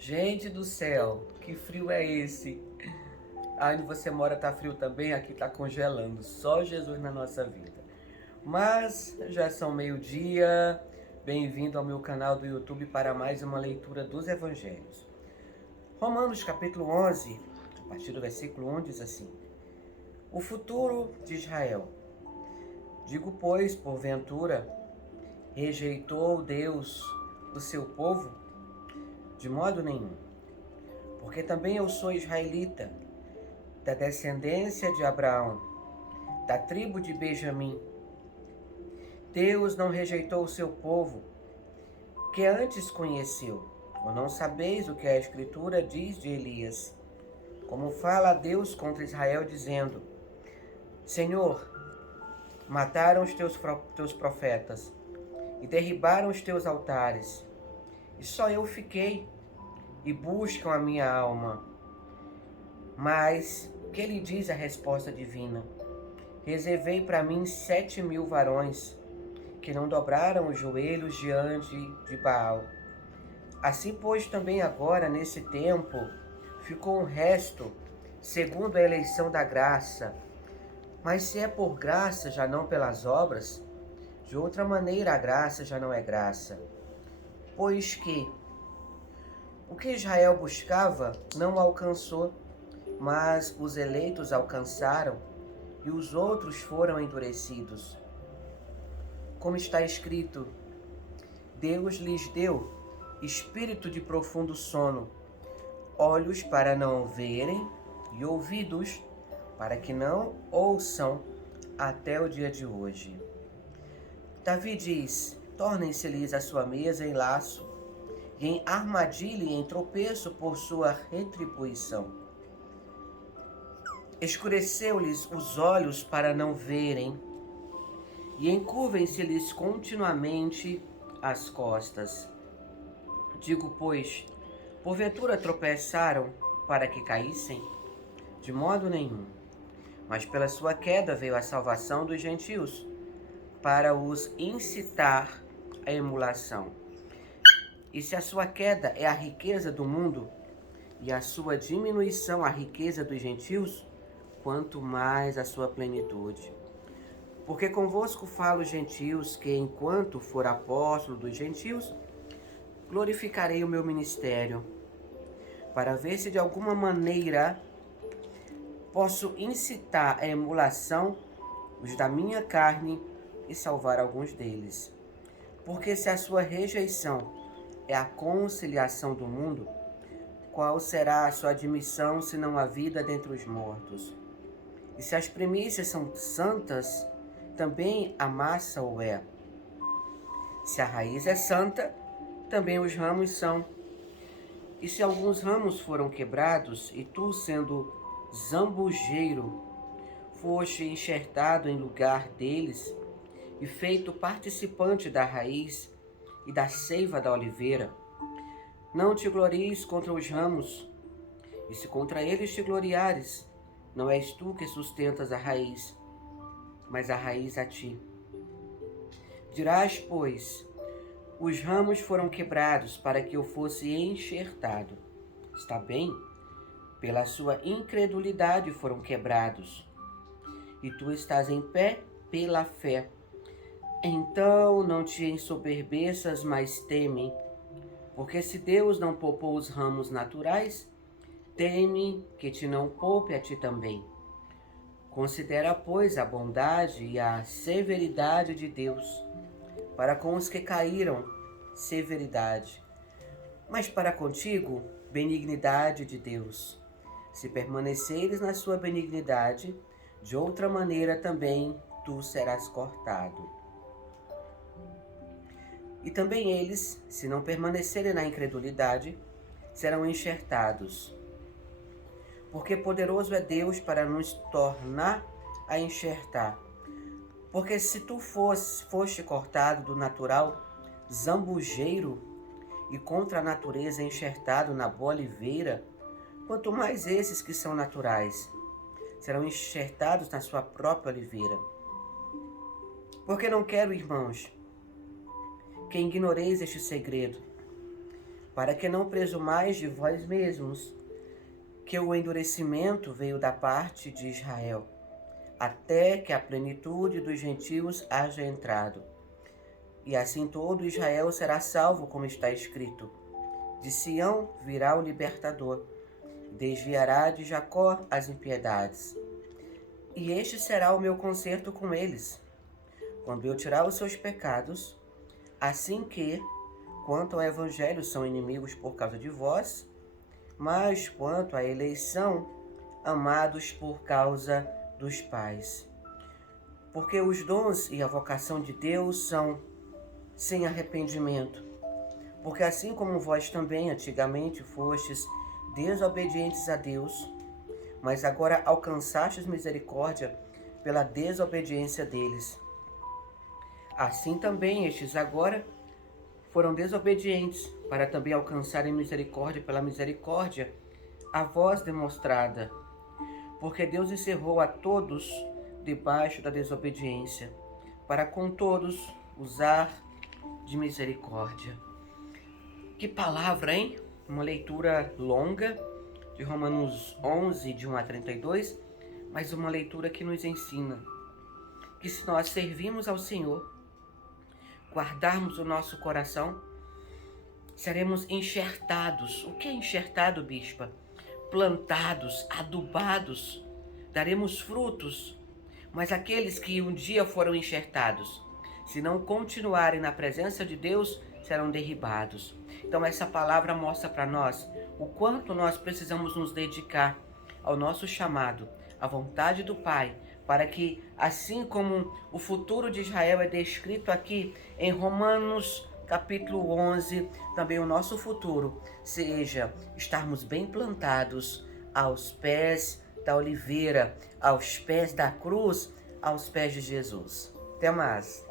Gente do céu, que frio é esse? Aí onde você mora tá frio também, aqui tá congelando. Só Jesus na nossa vida. Mas já são meio-dia. Bem-vindo ao meu canal do YouTube para mais uma leitura dos Evangelhos. Romanos capítulo 11, a partir do versículo 1 diz assim: O futuro de Israel. Digo, pois, porventura, rejeitou Deus o seu povo? De modo nenhum. Porque também eu sou israelita, da descendência de Abraão, da tribo de Benjamim. Deus não rejeitou o seu povo, que antes conheceu. Ou não sabeis o que a Escritura diz de Elias? Como fala Deus contra Israel, dizendo: Senhor, mataram os teus profetas e derribaram os teus altares, e só eu fiquei, e buscam a minha alma. Mas que lhe diz a resposta divina? Reservei para mim 7.000 varões, que não dobraram os joelhos diante de Baal. Assim, pois, também agora, nesse tempo, ficou um resto, segundo a eleição da graça. Mas se é por graça, já não pelas obras, de outra maneira a graça já não é graça. Pois que o que Israel buscava não alcançou, mas os eleitos alcançaram, e os outros foram endurecidos. Como está escrito: Deus lhes deu espírito de profundo sono, olhos para não verem e ouvidos para que não ouçam até o dia de hoje. Davi diz: tornem-se-lhes a sua mesa em laço, e em armadilha e em tropeço por sua retribuição. Escureceu-lhes os olhos para não verem, e encurvem-se-lhes continuamente as costas. Digo, pois, porventura tropeçaram para que caíssem? De modo nenhum. Mas pela sua queda veio a salvação dos gentios, para os incitar à emulação. E se a sua queda é a riqueza do mundo, e a sua diminuição a riqueza dos gentios, quanto mais a sua plenitude. Porque convosco falo, gentios, que enquanto for apóstolo dos gentios, glorificarei o meu ministério, para ver se de alguma maneira posso incitar à emulação os da minha carne e salvar alguns deles. Porque se a sua rejeição é a conciliação do mundo, qual será a sua admissão senão a vida dentre os mortos? E se as primícias são santas, também a massa o é. Se a raiz é santa, também os ramos são. E se alguns ramos foram quebrados, e tu, sendo zambujeiro, foste enxertado em lugar deles, e feito participante da raiz e da seiva da oliveira, não te glories contra os ramos, e se contra eles te gloriares, não és tu que sustentas a raiz, mas a raiz a ti. Dirás, pois, os ramos foram quebrados para que eu fosse enxertado. Está bem? Pela sua incredulidade foram quebrados. E tu estás em pé pela fé. Então não te ensoberbeças, mas teme, porque se Deus não poupou os ramos naturais, teme que te não poupe a ti também. Considera, pois, a bondade e a severidade de Deus, para com os que caíram, severidade, mas para contigo, benignidade de Deus. Se permaneceres na sua benignidade, de outra maneira também tu serás cortado. E também eles, se não permanecerem na incredulidade, serão enxertados. Porque poderoso é Deus para nos tornar a enxertar. Porque se tu foste cortado do natural zambujeiro e contra a natureza enxertado na boa oliveira, quanto mais esses que são naturais serão enxertados na sua própria oliveira. Porque não quero, irmãos, que ignoreis este segredo, para que não presumais de vós mesmos, que o endurecimento veio da parte de Israel, até que a plenitude dos gentios haja entrado. E assim todo Israel será salvo, como está escrito: de Sião virá o libertador, desviará de Jacó as impiedades. E este será o meu concerto com eles, quando eu tirar os seus pecados, assim que, quanto ao evangelho, são inimigos por causa de vós, mas quanto à eleição, amados por causa dos pais. Porque os dons e a vocação de Deus são sem arrependimento. Porque assim como vós também antigamente fostes desobedientes a Deus, mas agora alcançastes misericórdia pela desobediência deles, assim também estes agora foram desobedientes, para também alcançarem misericórdia pela misericórdia a vós demonstrada. Porque Deus encerrou a todos debaixo da desobediência, para com todos usar de misericórdia. Que palavra, hein? Uma leitura longa de Romanos 11, de 1 a 32, mas uma leitura que nos ensina que se nós servimos ao Senhor, guardarmos o nosso coração, seremos enxertados. O que é enxertado, bispa? Plantados, adubados, daremos frutos. Mas aqueles que um dia foram enxertados, se não continuarem na presença de Deus, serão derribados. Então essa palavra mostra para nós o quanto nós precisamos nos dedicar ao nosso chamado, à vontade do Pai, para que, assim como o futuro de Israel é descrito aqui em Romanos capítulo 11, também o nosso futuro seja estarmos bem plantados aos pés da oliveira, aos pés da cruz, aos pés de Jesus. Até mais.